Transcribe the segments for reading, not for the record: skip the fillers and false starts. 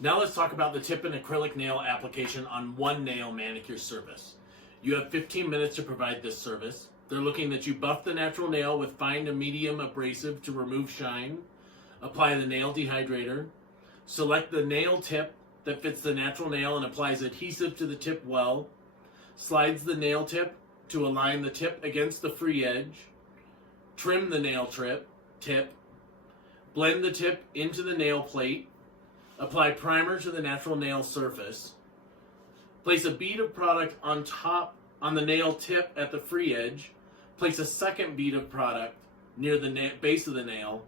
Now let's talk about the tip and acrylic nail application on one nail manicure service. You have 15 minutes to provide this service. They're looking that you buff the natural nail with fine to medium abrasive to remove shine, apply the nail dehydrator, select the nail tip that fits the natural nail and applies adhesive to the tip well, slides the nail tip to align the tip against the free edge, trim the nail tip, blend the tip into the nail plate, apply primer to the natural nail surface, place a bead of product on the nail tip at the free edge, place a second bead of product near the base of the nail.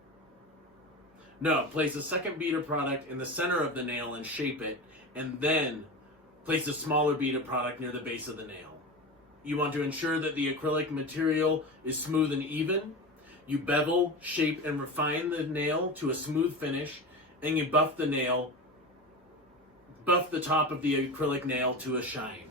Place a second bead of product in the center of the nail and shape it, and then place a smaller bead of product near the base of the nail. You want to ensure that the acrylic material is smooth and even. You bevel, shape, and refine the nail to a smooth finish, and you buff the top of the acrylic nail to a shine.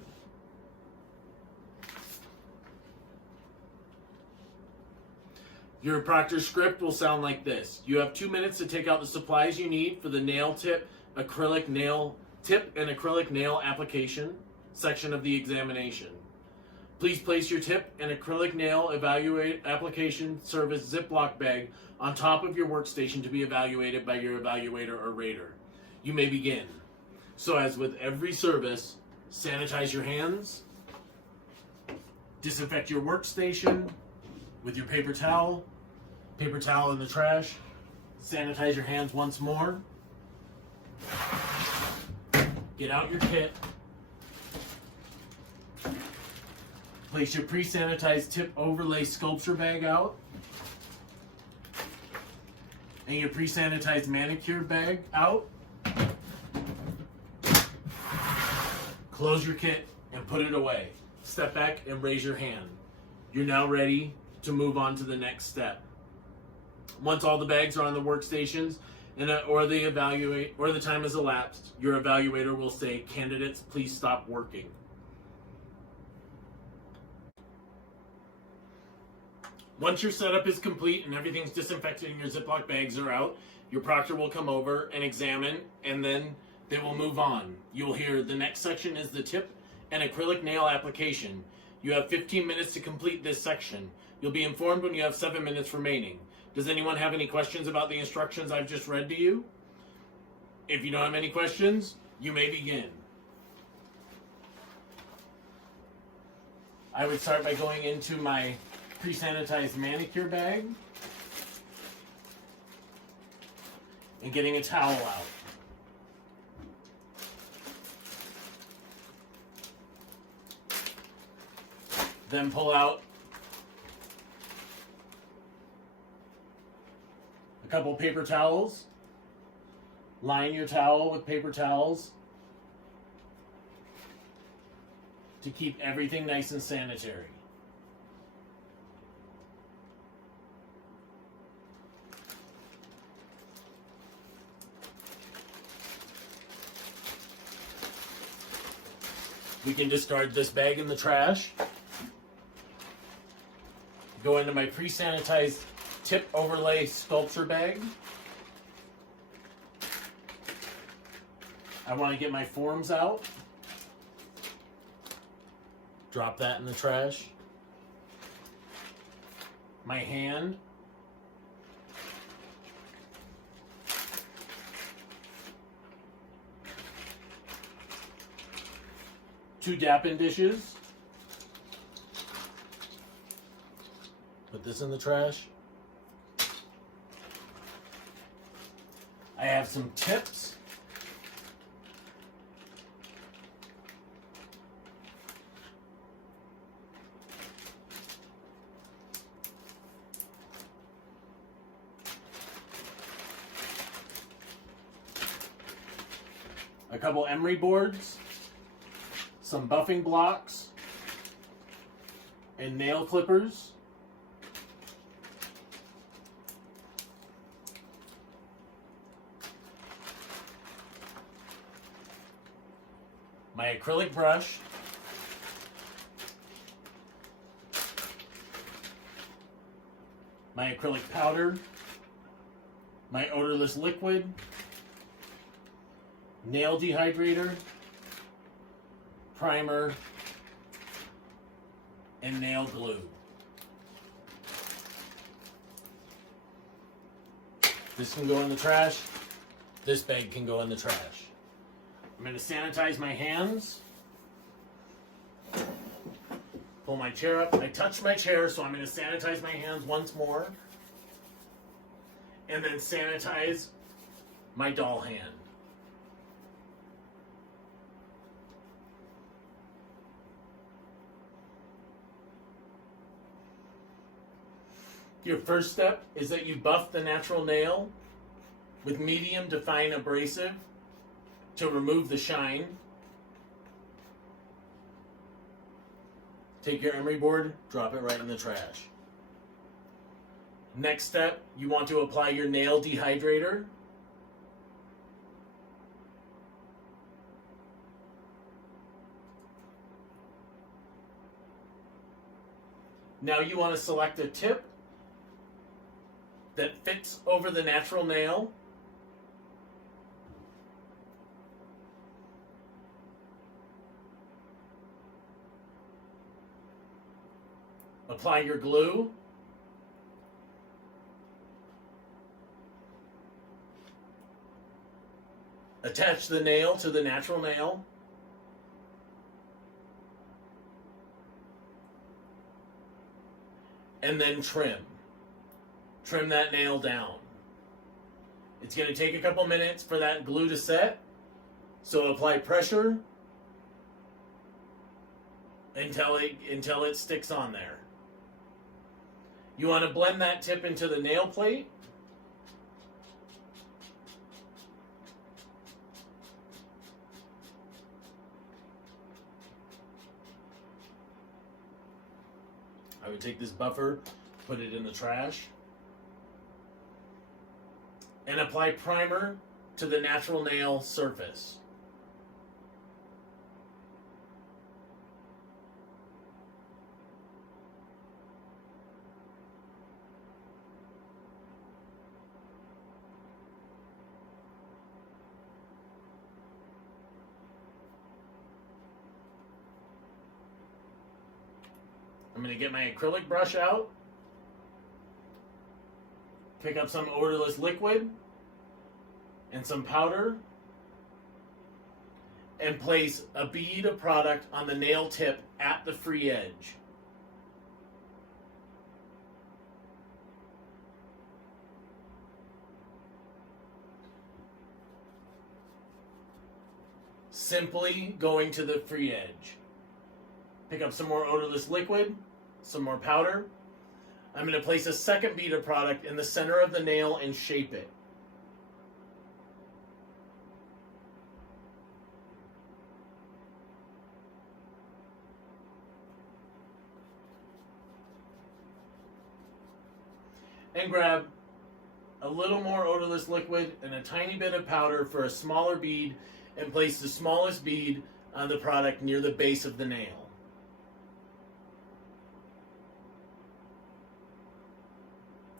Your proctor script will sound like this. You have 2 minutes to take out the supplies you need for the nail tip and acrylic nail application section of the examination. Please place your tip and acrylic nail application service Ziploc bag on top of your workstation to be evaluated by your evaluator or rater. You may begin. So as with every service, sanitize your hands, disinfect your workstation with your paper towel in the trash, sanitize your hands once more, get out your kit, place your pre-sanitized tip overlay sculpture bag out, and your pre-sanitized manicure bag out. Close your kit and put it away. Step back and raise your hand. You're now ready to move on to the next step. Once all the bags are on the workstations or the time has elapsed, your evaluator will say, "Candidates, please stop working." Once your setup is complete and everything's disinfected and your Ziploc bags are out, your proctor will come over and examine, and then they will move on. You'll hear the next section is the tip and acrylic nail application. You have 15 minutes to complete this section. You'll be informed when you have 7 minutes remaining. Does anyone have any questions about the instructions I've just read to you? If you don't have any questions, you may begin. I would start by going into my pre-sanitized manicure bag and getting a towel out. Then pull out a couple paper towels. Line your towel with paper towels to keep everything nice and sanitary. We can discard this bag in the trash. Go into my pre-sanitized tip overlay sculpture bag. I want to get my forms out. Drop that in the trash. My hand. Two Dappin dishes. Put this in the trash. I have some tips. A couple emery boards. Some buffing blocks. And nail clippers. My acrylic brush, my acrylic powder, my odorless liquid, nail dehydrator, primer, and nail glue. This can go in the trash. This bag can go in the trash. I'm going to sanitize my hands. Pull my chair up. I touched my chair, so I'm going to sanitize my hands once more. And then sanitize my doll hand. Your first step is that you buff the natural nail with medium to fine abrasive to remove the shine. Take your emery board, drop it right in the trash. Next step, you want to apply your nail dehydrator. Now you want to select a tip that fits over the natural nail. Apply your glue. Attach the nail to the natural nail. And then trim. Trim that nail down. It's going to take a couple minutes for that glue to set. So apply pressure until it sticks on there. You want to blend that tip into the nail plate. I would take this buffer, put it in the trash, and apply primer to the natural nail surface. I'm going to get my acrylic brush out, pick up some odorless liquid and some powder, and place a bead of product on the nail tip at the free edge. Simply going to the free edge. Pick up some more odorless liquid, some more powder. I'm going to place a second bead of product in the center of the nail and shape it. And grab a little more odorless liquid and a tiny bit of powder for a smaller bead, and place the smallest bead on the product near the base of the nail.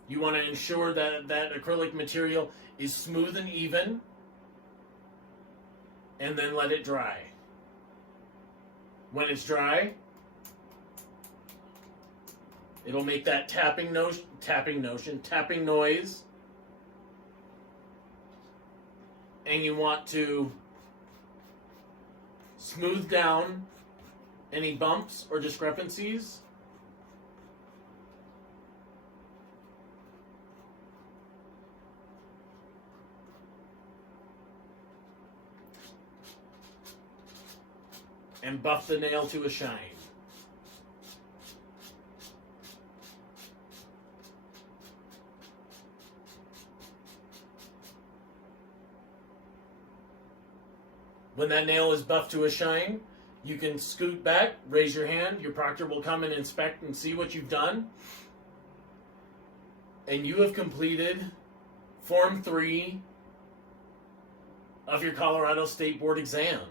You want to ensure that that acrylic material is smooth and even, and then let it dry. When it's dry, it'll make that tapping noise, and you want to smooth down any bumps or discrepancies. And buff the nail to a shine. When that nail is buffed to a shine, you can scoot back, raise your hand. Your proctor will come and inspect and see what you've done. And you have completed Form 3 of your Colorado State Board exam.